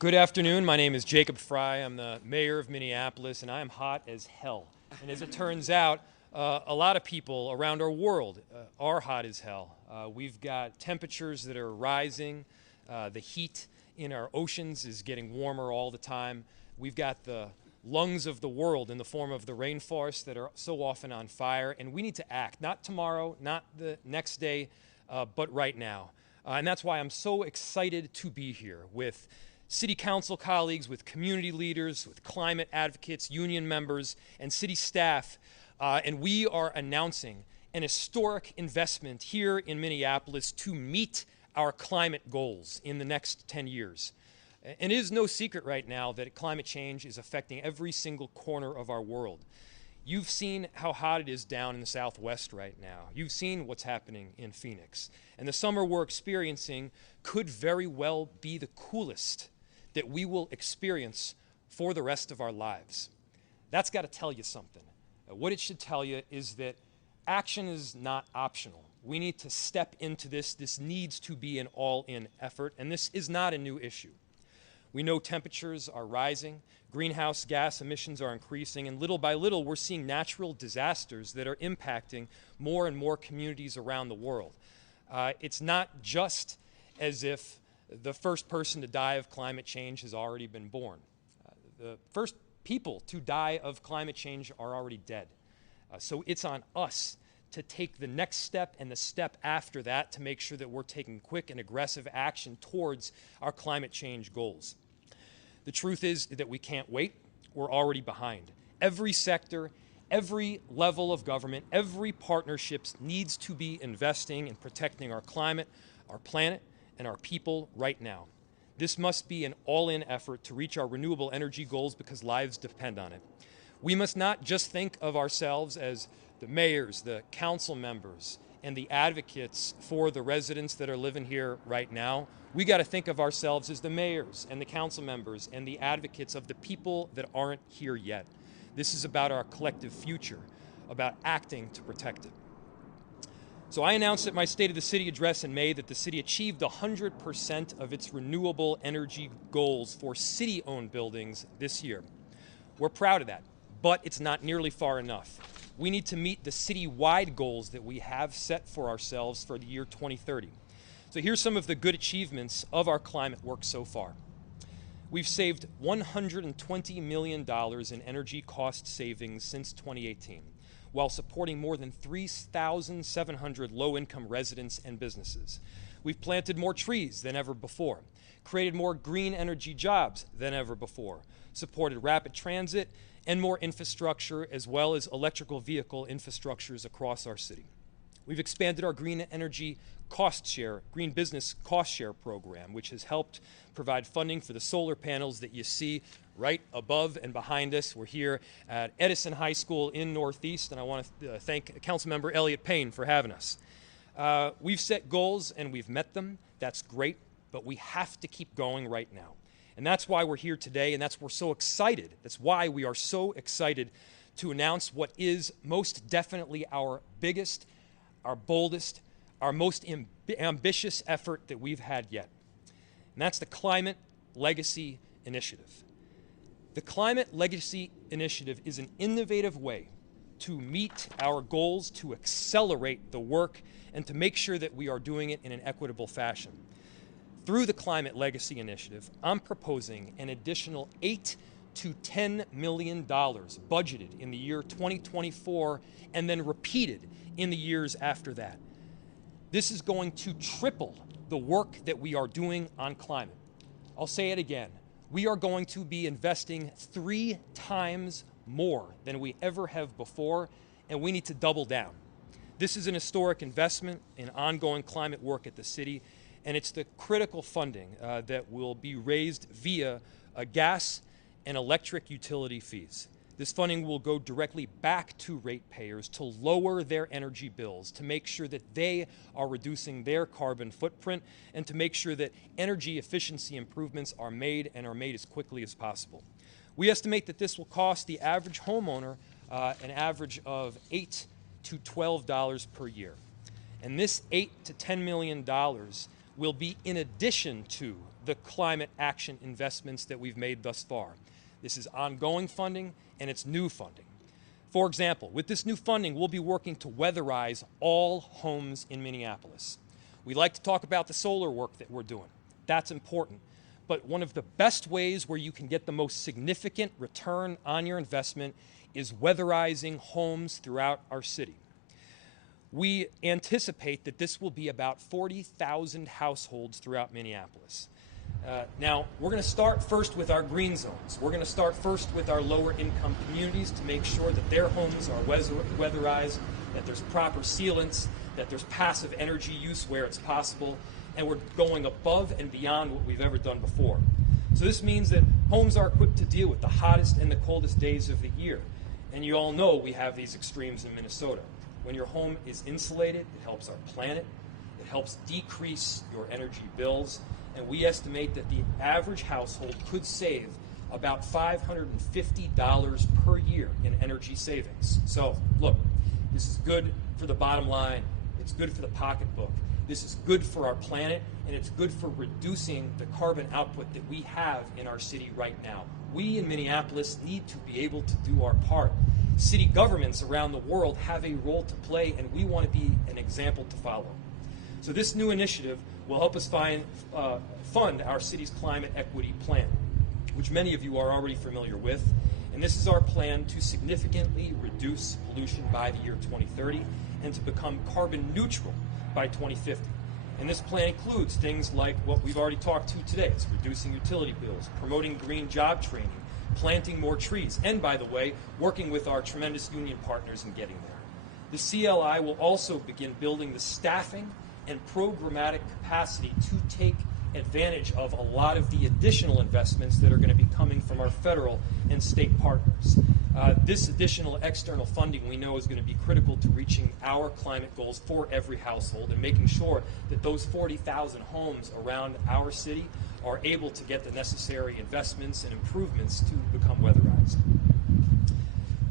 Good afternoon. My name is Jacob Frey. I'm the mayor of Minneapolis, and I am hot as hell. And as it turns out, a lot of people around our world are hot as hell. We've got temperatures that are rising. The heat in our oceans is getting warmer all the time. We've got the lungs of the world in the form of the rainforests that are so often on fire, and we need to act, not tomorrow, not the next day, but right now. And that's why I'm so excited to be here with city council colleagues, with community leaders, with climate advocates, union members, and city staff. And we are announcing an historic investment here in Minneapolis to meet our climate goals in the next 10 years. And it is no secret right now that climate change is affecting every single corner of our world. You've seen how hot it is down in the Southwest right now. You've seen what's happening in Phoenix. And the summer we're experiencing could very well be the coolest that we will experience for the rest of our lives. That's got to tell you something. What it should tell you is that action is not optional. We need to step into this. This needs to be an all-in effort, and this is not a new issue. We know temperatures are rising, greenhouse gas emissions are increasing, and little by little we're seeing natural disasters that are impacting more and more communities around the world. It's not just as if the first person to die of climate change has already been born. The first people to die of climate change are already dead. So it's on us to take the next step and the step after that to make sure that we're taking quick and aggressive action towards our climate change goals. The truth is that we can't wait. We're already behind. Every sector, every level of government, every partnership needs to be investing in protecting our climate, our planet, and our people right now. This must be an all-in effort to reach our renewable energy goals because lives depend on it. We must not just think of ourselves as the mayors, the council members, and the advocates for the residents that are living here right now. We got to think of ourselves as the mayors and the council members and the advocates of the people that aren't here yet. This is about our collective future, about acting to protect it. So I announced at my State of the City address in May that the city achieved 100% of its renewable energy goals for city-owned buildings this year. We're proud of that, but it's not nearly far enough. We need to meet the city-wide goals that we have set for ourselves for the year 2030. So here's some of the good achievements of our climate work so far. We've saved $120 million in energy cost savings since 2018. While supporting more than 3,700 low-income residents and businesses. We've planted more trees than ever before, created more green energy jobs than ever before, supported rapid transit and more infrastructure as well as electrical vehicle infrastructures across our city. We've expanded our green energy cost share, green business cost share program, which has helped provide funding for the solar panels that you see right above and behind us. We're here at Edison High School in Northeast, and I want to thank Councilmember Elliott Payne for having us. We've set goals and we've met them. That's great, but we have to keep going right now. And that's why we're here today, and that's why we are so excited to announce what is most definitely our biggest, our boldest, our most ambitious effort that we've had yet. And that's the Climate Legacy Initiative. The Climate Legacy Initiative is an innovative way to meet our goals, to accelerate the work, and to make sure that we are doing it in an equitable fashion. Through the Climate Legacy Initiative, I'm proposing an additional $8 to $10 million budgeted in the year 2024 and then repeated in the years after that. This is going to triple the work that we are doing on climate. I'll say it again. We are going to be investing 3 times more than we ever have before, and we need to double down. This is an historic investment in ongoing climate work at the city, and it's the critical funding that will be raised via gas and electric utility fees. This funding will go directly back to ratepayers to lower their energy bills, to make sure that they are reducing their carbon footprint, and to make sure that energy efficiency improvements are made and are made as quickly as possible. We estimate that this will cost the average homeowner an average of $8 to $12 per year. And this $8 to $10 million will be in addition to the climate action investments that we've made thus far. This is ongoing funding, and it's new funding. For example, with this new funding, we'll be working to weatherize all homes in Minneapolis. We like to talk about the solar work that we're doing. That's important. But one of the best ways where you can get the most significant return on your investment is weatherizing homes throughout our city. We anticipate that this will be about 40,000 households throughout Minneapolis. Now, we're going to start first with our green zones. We're going to start first with our lower income communities to make sure that their homes are weatherized, that there's proper sealants, that there's passive energy use where it's possible, and we're going above and beyond what we've ever done before. So this means that homes are equipped to deal with the hottest and the coldest days of the year. And you all know we have these extremes in Minnesota. When your home is insulated, it helps our planet, it helps decrease your energy bills, and we estimate that the average household could save about $550 per year in energy savings. So, look, this is good for the bottom line, it's good for the pocketbook, this is good for our planet, and it's good for reducing the carbon output that we have in our city right now. We in Minneapolis need to be able to do our part. City governments around the world have a role to play, and we want to be an example to follow. So this new initiative will help us fund our city's climate equity plan, which many of you are already familiar with. And this is our plan to significantly reduce pollution by the year 2030 and to become carbon neutral by 2050. And this plan includes things like what we've already talked to today. It's reducing utility bills, promoting green job training, planting more trees, and by the way, working with our tremendous union partners in getting there. The CLI will also begin building the staffing and programmatic capacity to take advantage of a lot of the additional investments that are going to be coming from our federal and state partners. This additional external funding we know is going to be critical to reaching our climate goals for every household and making sure that those 40,000 homes around our city are able to get the necessary investments and improvements to become weatherized.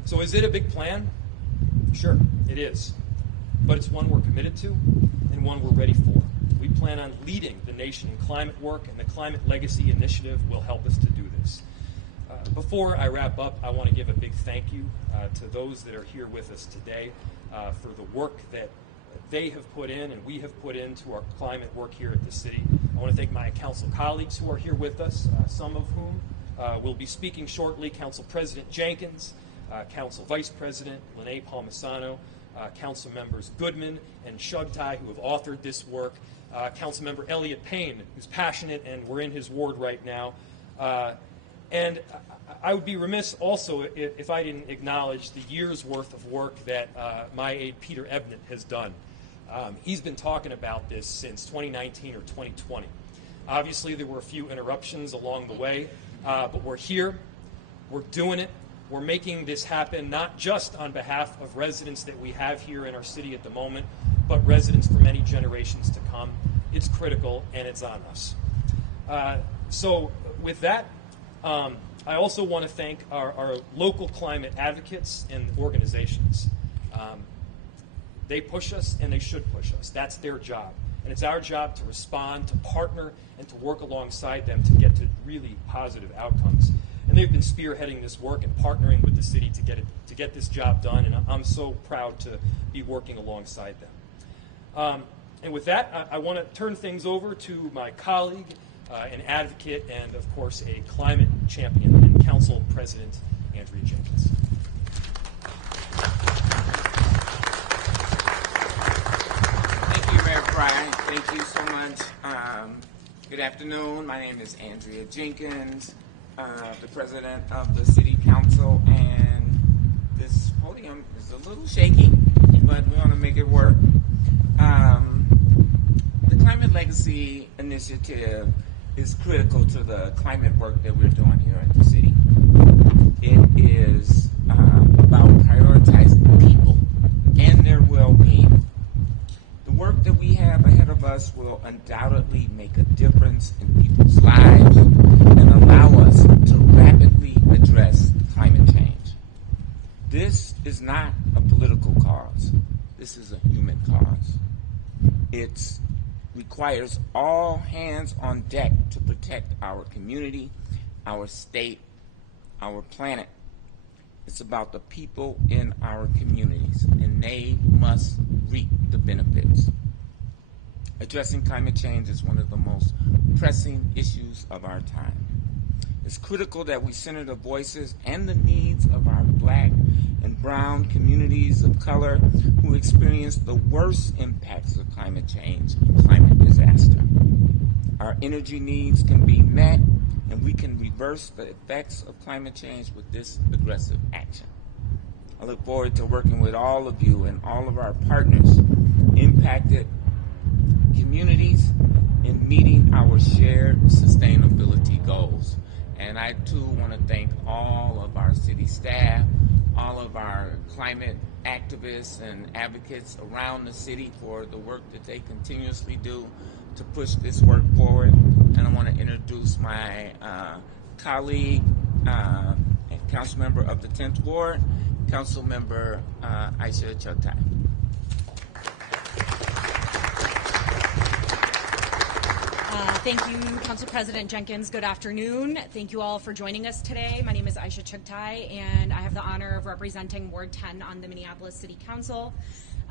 So is it a big plan? Sure, it is. But it's one we're committed to and one we're ready for. We plan on leading the nation in climate work, and the Climate Legacy Initiative will help us to do this. Before I wrap up, I want to give a big thank you to those that are here with us today for the work that they have put in and we have put into our climate work here at the city. I want to thank my council colleagues who are here with us, some of whom will be speaking shortly. Council President Jenkins, Council Vice President Palmisano, Council Members Goodman and Chughtai, who have authored this work, Council Member Elliott Payne, who's passionate, and we're in his ward right now. And I would be remiss also if I didn't acknowledge the year's worth of work that my aide Peter Ebnett has done. He's been talking about this since 2019 or 2020. Obviously, there were a few interruptions along the way, but we're here, we're doing it, we're making this happen not just on behalf of residents that we have here in our city at the moment, but residents for many generations to come. It's critical, and it's on us. So with that, I also want to thank our local climate advocates and organizations. They push us, and they should push us. That's their job. And it's our job to respond, to partner, and to work alongside them to get to really positive outcomes. And they've been spearheading this work and partnering with the city to get this job done, and I'm so proud to be working alongside them. And with that, I want to turn things over to my colleague, an advocate, and of course a climate champion, and Council President Andrea Jenkins. Thank you, Mayor Frey. Thank you so much. Good afternoon. My name is Andrea Jenkins, the President of the City Council, and this podium is a little shaky, but we're going to make it work. The Climate Legacy Initiative is critical to the climate work that we're doing here at the city. It is about prioritizing people and their well-being. The work that we have ahead of us will undoubtedly make a difference in people's lives and allow us to rapidly address climate change. This is not a political cause. This is a human cause. It's requires all hands on deck to protect our community, our state, our planet. It's about the people in our communities, and they must reap the benefits. Addressing climate change is one of the most pressing issues of our time. It's critical that we center the voices and the needs of our Black and brown communities of color who experience the worst impacts of climate change and climate disaster. Our energy needs can be met, and we can reverse the effects of climate change with this aggressive action. I look forward to working with all of you and all of our partners, impacted communities, in meeting our shared sustainability goals. And I too want to thank all of our city staff, all of our climate activists and advocates around the city for the work that they continuously do to push this work forward. And I want to introduce my colleague and council member of the 10th Ward, Council Member Aisha Chughtai. Thank you, Council President Jenkins. Good afternoon. Thank you all for joining us today. My name is Aisha Chughtai, and I have the honor of representing Ward 10 on the Minneapolis City Council.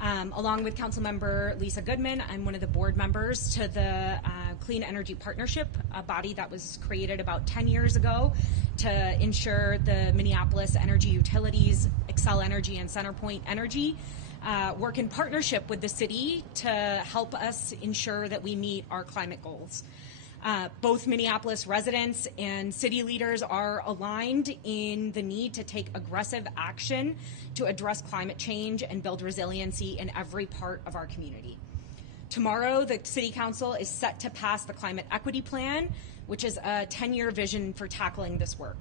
Along with Council Member Lisa Goodman, I'm one of the board members to the Clean Energy Partnership, a body that was created about 10 years ago to ensure the Minneapolis energy utilities, Xcel Energy and CenterPoint Energy, work in partnership with the city to help us ensure that we meet our climate goals. Both Minneapolis residents and city leaders are aligned in the need to take aggressive action to address climate change and build resiliency in every part of our community. Tomorrow, the City Council is set to pass the Climate Equity Plan, which is a 10-year vision for tackling this work.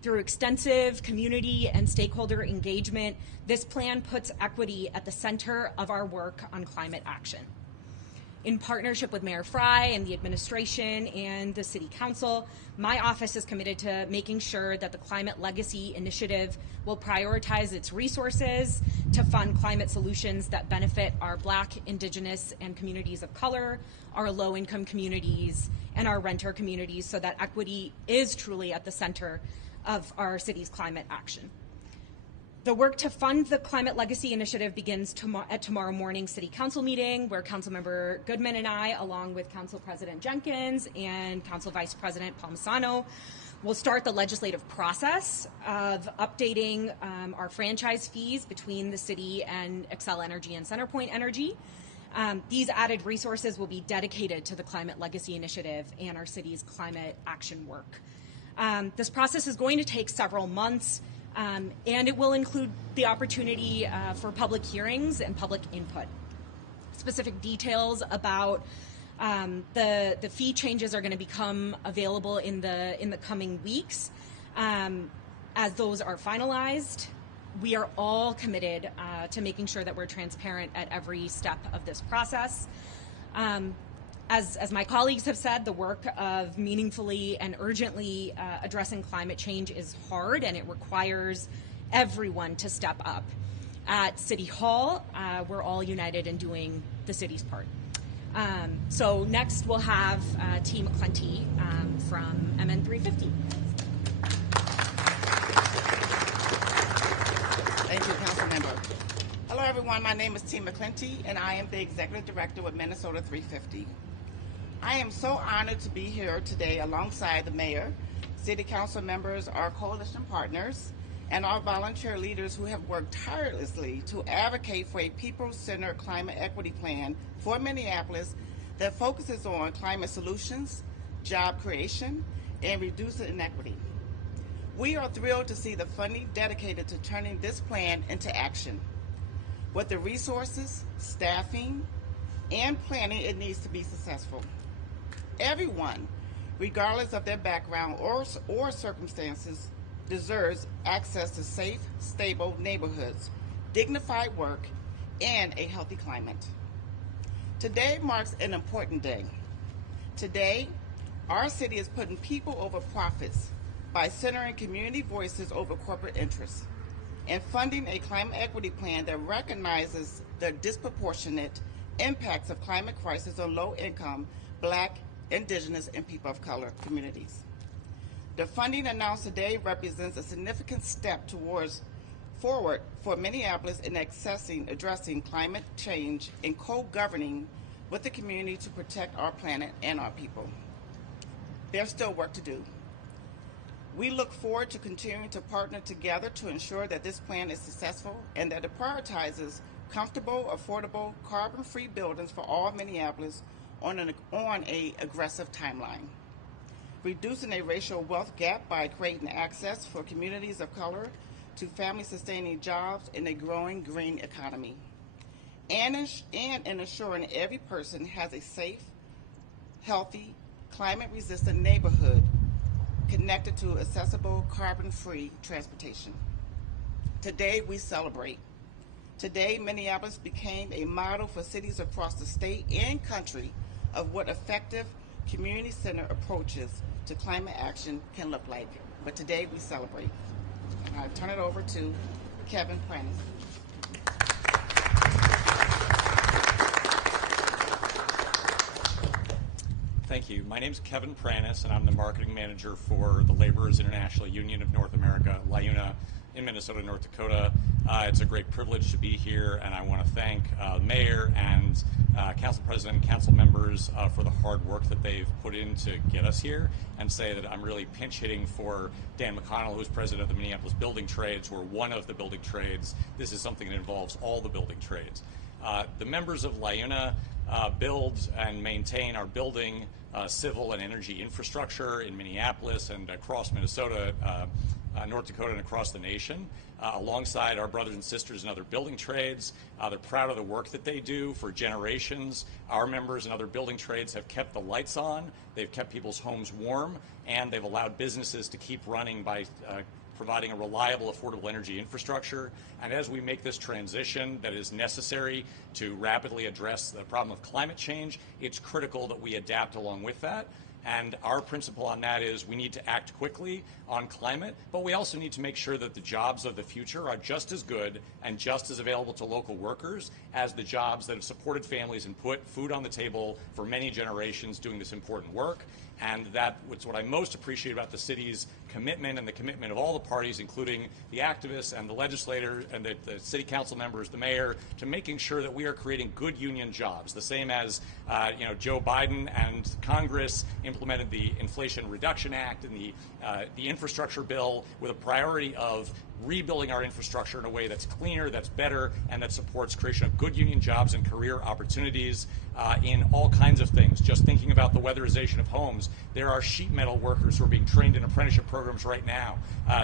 Through extensive community and stakeholder engagement, this plan puts equity at the center of our work on climate action. In partnership with Mayor Frey and the administration and the City Council, my office is committed to making sure that the Climate Legacy Initiative will prioritize its resources to fund climate solutions that benefit our Black, Indigenous, and communities of color, our low-income communities, and our renter communities, so that equity is truly at the center of our city's climate action. The work to fund the Climate Legacy Initiative begins at tomorrow morning's City Council meeting, where Councilmember Goodman and I, along with Council President Jenkins and Council Vice President Palmisano, will start the legislative process of updating our franchise fees between the city and Xcel Energy and CenterPoint Energy. These added resources will be dedicated to the Climate Legacy Initiative and our city's climate action work. This process is going to take several months, and it will include the opportunity for public hearings and public input. Specific details about the fee changes are going to become available in the coming weeks. As those are finalized, we are all committed to making sure that we're transparent at every step of this process. As my colleagues have said, the work of meaningfully and urgently addressing climate change is hard, and it requires everyone to step up. At City Hall, we're all united in doing the city's part. So next we'll have T. McClenty from MN 350. Thank you, Council Member. Hello, everyone. My name is T. McClenty, and I am the Executive Director with Minnesota 350. I am so honored to be here today alongside the Mayor, City Council members, our coalition partners, and our volunteer leaders who have worked tirelessly to advocate for a people-centered climate equity plan for Minneapolis that focuses on climate solutions, job creation, and reducing inequity. We are thrilled to see the funding dedicated to turning this plan into action. With the resources, staffing, and planning it needs to be successful. Everyone, regardless of their background or circumstances, deserves access to safe, stable neighborhoods, dignified work, and a healthy climate. Today marks an important day. Today, our city is putting people over profits by centering community voices over corporate interests and funding a climate equity plan that recognizes the disproportionate impacts of climate crisis on low-income, Black, Indigenous, and people of color communities. The funding announced today represents a significant step forward for Minneapolis in addressing climate change and co-governing with the community to protect our planet and our people. There's still work to do. We look forward to continuing to partner together to ensure that this plan is successful and that it prioritizes comfortable, affordable, carbon-free buildings for all of Minneapolis on an aggressive timeline. Reducing a racial wealth gap by creating access for communities of color to family-sustaining jobs in a growing green economy. And in ensuring every person has a safe, healthy, climate-resistant neighborhood connected to accessible, carbon-free transportation. Today, we celebrate. Today, Minneapolis became a model for cities across the state and country of what effective community-centered approaches to climate action can look like. But today, we celebrate. I turn it over to Kevin Prentice. Thank you. My name is Kevin Prentice, and I'm the marketing manager for the Laborers International Union of North America, LIUNA, in Minnesota, North Dakota. It's a great privilege to be here, and I want to thank Mayor and Council President and Council members for the hard work that they've put in to get us here, and say that I'm really pinch hitting for Dan McConnell, who's president of the Minneapolis Building Trades. We're one of the building trades. This is something that involves all the building trades. The members of LIUNA build and maintain our building, civil and energy infrastructure in Minneapolis and across Minnesota, North Dakota, and across the nation, alongside our brothers and sisters in other building trades. They're proud of the work that they do for generations. Our members and other building trades have kept the lights on, they've kept people's homes warm, and they've allowed businesses to keep running by providing a reliable, affordable energy infrastructure. And as we make this transition that is necessary to rapidly address the problem of climate change, it's critical that we adapt along with that. And our principle on that is we need to act quickly on climate, but we also need to make sure that the jobs of the future are just as good and just as available to local workers as the jobs that have supported families and put food on the table for many generations doing this important work. And that's what I most appreciate about the city's commitment and the commitment of all the parties, including the activists and the legislators and the city council members, the mayor, to making sure that we are creating good union jobs, the same as Joe Biden and Congress implemented the Inflation Reduction Act and the infrastructure bill with a priority of rebuilding our infrastructure in a way that's cleaner, that's better, and that supports creation of good union jobs and career opportunities in all kinds of things. Just thinking about the weatherization of homes, there are sheet metal workers who are being trained in apprenticeship programs right now.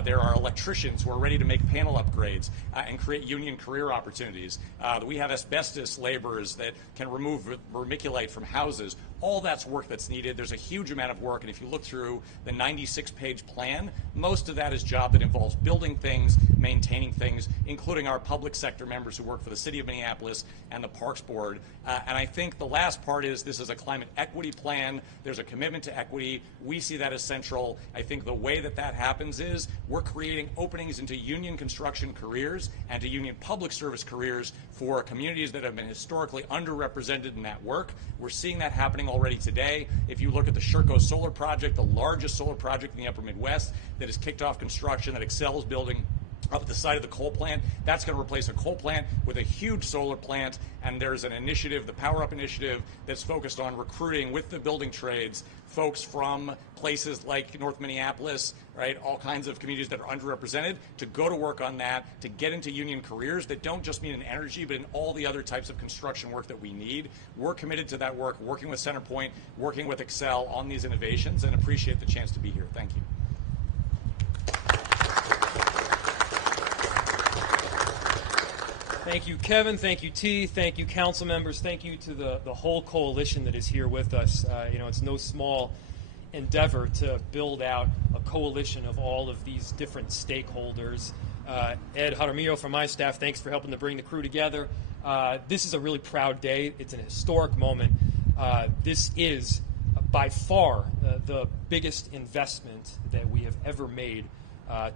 There are electricians who are ready to make panel upgrades and create union career opportunities. We have asbestos laborers that can remove vermiculite from houses. All that's work that's needed. There's a huge amount of work, and if you look through the 96-page plan, most of that is job that involves building things, maintaining things, including our public sector members who work for the City of Minneapolis and the Parks Board. And I think the last part is this is a climate equity plan. There's a commitment to equity. We see that as central. I think the way that that happens is we're creating openings into union construction careers and to union public service careers for communities that have been historically underrepresented in that work. We're seeing that happening already today. If you look at the Sherco Solar Project, the largest solar project in the upper Midwest that has kicked off construction, that Xcel is building up at the site of the coal plant, that's going to replace a coal plant with a huge solar plant. And there's an initiative, the Power Up initiative, that's focused on recruiting with the building trades folks from places like North Minneapolis, right, all kinds of communities that are underrepresented, to go to work on that, to get into union careers that don't just mean in energy, but in all the other types of construction work that we need. We're committed to that work, working with Centerpoint, working with Xcel on these innovations, and appreciate the chance to be here. Thank you. Thank you, Kevin. Thank you, T. Thank you, council members. Thank you to the whole coalition that is here with us. It's no small endeavor to build out a coalition of all of these different stakeholders. Ed Jaramillo from my staff, thanks for helping to bring the crew together. This is a really proud day. It's an historic moment. This is by far the biggest investment that we have ever made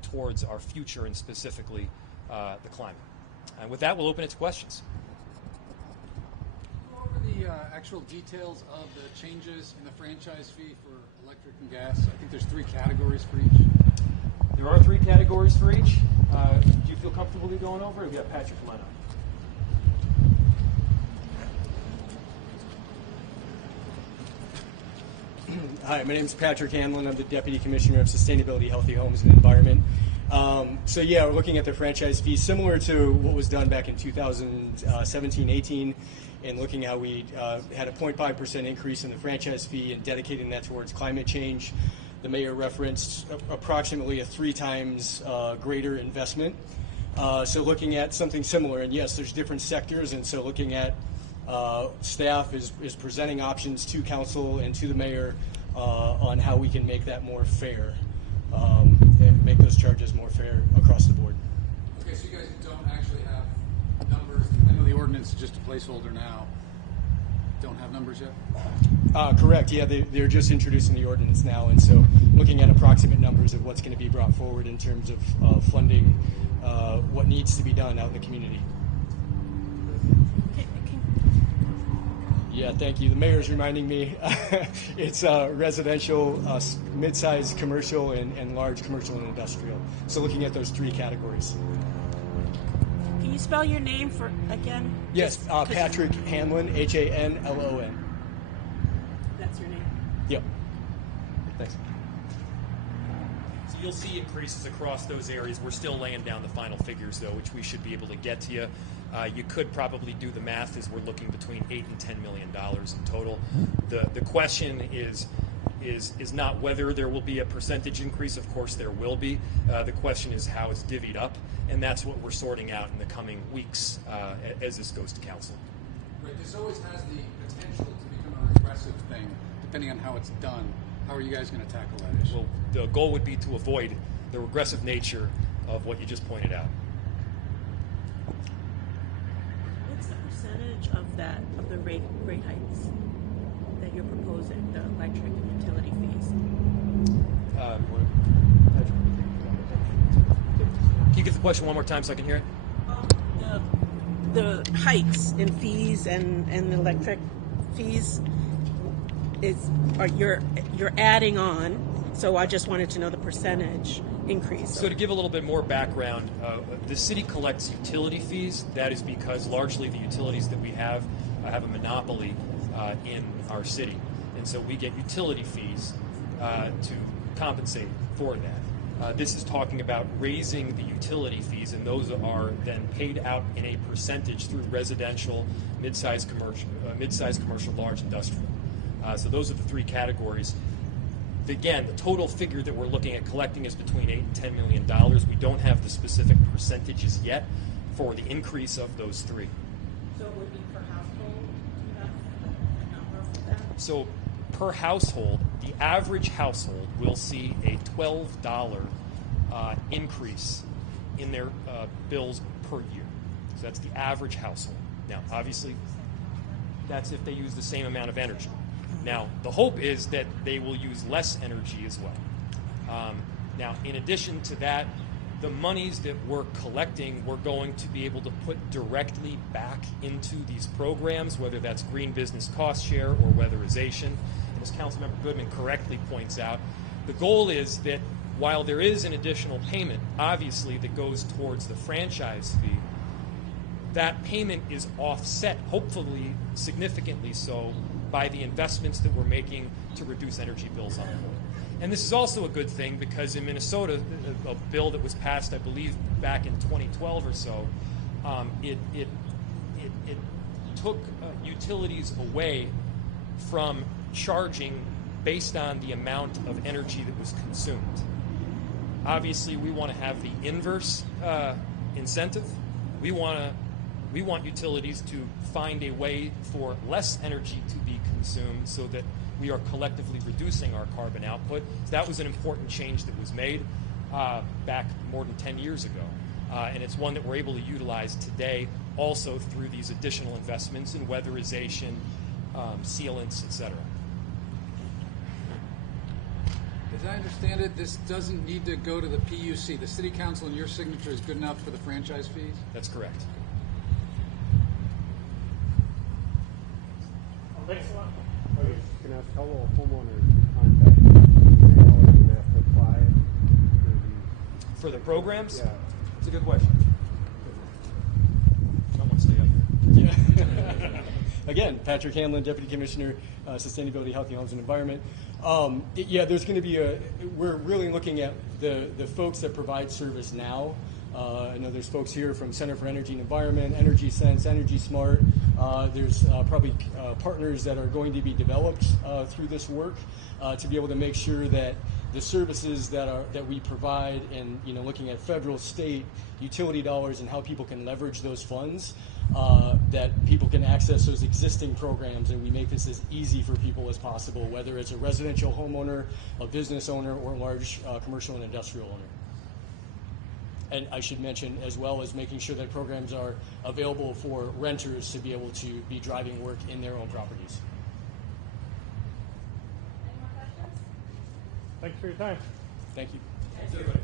towards our future and specifically the climate. And with that, we'll open it to questions. Go over actual details of the changes in the franchise fee for electric and gas? I think there's 3 categories for each. There are 3 categories for each. Do you feel comfortable going over it? We got Patrick, come on up. Hi, my name is Patrick Hanlon. I'm the Deputy Commissioner of Sustainability, Healthy Homes, and Environment. So yeah, we're looking at the franchise fee similar to what was done back in 2017-18, and looking how we had a 0.5% increase in the franchise fee and dedicating that towards climate change. The mayor referenced approximately a 3 times greater investment. So looking at something similar, and yes, there's different sectors, and so looking at staff is presenting options to council and to the mayor on how we can make that more fair, and make those charges more fair across the board. Okay, so you guys don't actually have numbers. I know the ordinance is just a placeholder now. Don't have numbers yet? Correct, yeah, they're just introducing the ordinance now, and so looking at approximate numbers of what's going to be brought forward in terms of funding what needs to be done out in the community. Yeah, thank you. The mayor's reminding me it's residential, mid-sized commercial, and large commercial and industrial. So looking at those 3 categories. Can you spell your name again? Yes, Patrick Hanlon, Hanlon. That's your name? Yep. Thanks. So you'll see increases across those areas. We're still laying down the final figures, though, which we should be able to get to you. You could probably do the math as we're looking between $8 and $10 million in total. The question is not whether there will be a percentage increase. Of course, there will be. The question is how it's divvied up, and that's what we're sorting out in the coming weeks as this goes to council. Right. This always has the potential to become a regressive thing, depending on how it's done. How are you guys going to tackle that issue? Well, the goal would be to avoid the regressive nature of what you just pointed out. What's the percentage of the rate hikes that you're proposing, the electric and utility fees? Can you give the question one more time so I can hear it? The hikes in fees and the electric fees you're adding on. So I just wanted to know the percentage increase. So to give a little bit more background, the city collects utility fees. That is because largely the utilities that we have a monopoly in our city. And so we get utility fees to compensate for that. This is talking about raising the utility fees, and those are then paid out in a percentage through residential, mid-sized commercial, large industrial. So those are the 3 categories. Again, the total figure that we're looking at collecting is between $8 and $10 million. We don't have the specific percentages yet for the increase of those 3. So it would be per household? Do you have a number for that? So per household, the average household will see a $12 increase in their bills per year. So that's the average household. Now, obviously, that's if they use the same amount of energy. Now, the hope is that they will use less energy as well. Now, in addition to that, the monies that we're collecting, we're going to be able to put directly back into these programs, whether that's green business cost share or weatherization. And as Councilmember Goodman correctly points out, the goal is that while there is an additional payment, obviously, that goes towards the franchise fee, that payment is offset, hopefully significantly so, by the investments that we're making to reduce energy bills on the whole. And this is also a good thing because in Minnesota, a bill that was passed, I believe, back in 2012 or so, it took utilities away from charging based on the amount of energy that was consumed. Obviously, we want to have the inverse incentive. We want utilities to find a way for less energy to be consumed so that we are collectively reducing our carbon output. So that was an important change that was made back more than 10 years ago. And it's one that we're able to utilize today also through these additional investments in weatherization, sealants, etc. As I understand it, this doesn't need to go to the PUC. The City Council and your signature is good enough for the franchise fees? That's correct. Thanks a lot. I was just going to ask, how will a homeowner contact you? Do they have to apply For the programs? Yeah. It's a good question. I don't want to stay up here. Yeah. Again, Patrick Hanlon, Deputy Commissioner, Sustainability, Healthy Homes and Environment. There's going to be we're really looking at the folks that provide service now. I know there's folks here from Center for Energy and Environment, Energy Sense, Energy Smart. There's probably partners that are going to be developed through this work to be able to make sure that the services that we provide, and looking at federal, state, utility dollars, and how people can leverage those funds, that people can access those existing programs, and we make this as easy for people as possible, whether it's a residential homeowner, a business owner, or a large commercial and industrial owner. And I should mention, as well as making sure that programs are available for renters to be able to be driving work in their own properties. Thanks for your time. Thank you. Thanks, everybody.